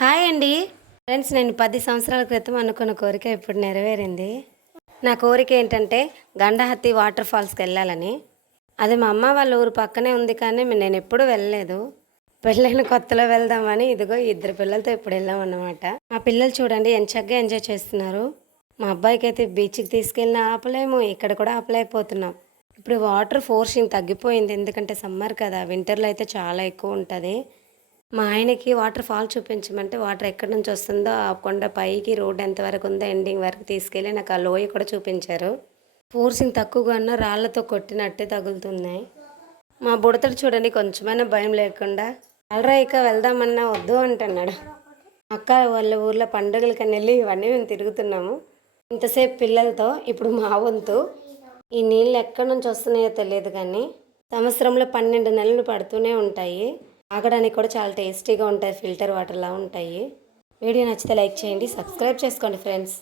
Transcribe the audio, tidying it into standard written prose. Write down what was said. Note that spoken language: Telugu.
హాయ్ అండి. ఫ్రెండ్స్, నేను 10 సంవత్సరాల క్రితం అనుకున్న కోరిక ఇప్పుడు నెరవేరింది. నా కోరిక ఏంటంటే గండహత్తి వాటర్ ఫాల్స్‌కి వెళ్ళాలని. అది మా అమ్మ వాళ్ళ ఊరు పక్కనే ఉంది కానీ నేను ఎప్పుడూ వెళ్ళలేదు. పెళ్ళైన కొత్తలో వెళ్దామని ఇదిగో ఈ ఇద్దరు పిల్లలతో ఇప్పుడు వెళ్ళామన్నమాట. మా పిల్లలు చూడండి ఎంచక్కా ఎంజాయ్ చేస్తున్నారు. మా అబ్బాయికైతే బీచ్‌కి తీసుకెళ్ళినా ఆపలేము. ఇక్కడ కూడా ఆపలేకపోతున్నాం. ఇప్పుడు వాటర్ ఫోర్సింగ్ తగ్గిపోయింది. ఎందుకంటే సమ్మర్ కదా! వింటర్‌లో అయితే చాలా ఎక్కువ ఉంటది. మా ఆయనకి వాటర్ ఫాల్ చూపించమంటే వాటర్ ఎక్కడి నుంచి వస్తుందో ఆ కొండ పైకి రోడ్ ఎంతవరకు ఉందో ఎండింగ్ వరకు తీసుకెళ్ళి నాకు ఆ లోయ కూడా చూపించారు. ఫోర్సింగ్ తక్కువగా ఉన్న రాళ్లతో కొట్టినట్టే తగులుతున్నాయి. మా బుడతడు చూడండి కొంచెమైనా భయం లేకుండా అలరాయిక వెళ్దామన్నా వద్దు అంటున్నాడు. అక్క వాళ్ళ ఊర్లో పండుగలకని వెళ్ళి ఇవన్నీ మేము తిరుగుతున్నాము ఇంతసేపు పిల్లలతో. ఇప్పుడు మా వంతు. ఈ నీళ్ళు ఎక్కడి నుంచి వస్తున్నాయో తెలియదు కానీ సంవత్సరంలో 12 నెలలు పడుతూనే ఉంటాయి. తాగడానికి కూడా చాలా టేస్టీగా ఉంటాయి. ఫిల్టర్ వాటర్లా ఉంటాయి. వీడియో నచ్చితే లైక్ చేయండి, సబ్స్క్రైబ్ చేసుకోండి ఫ్రెండ్స్.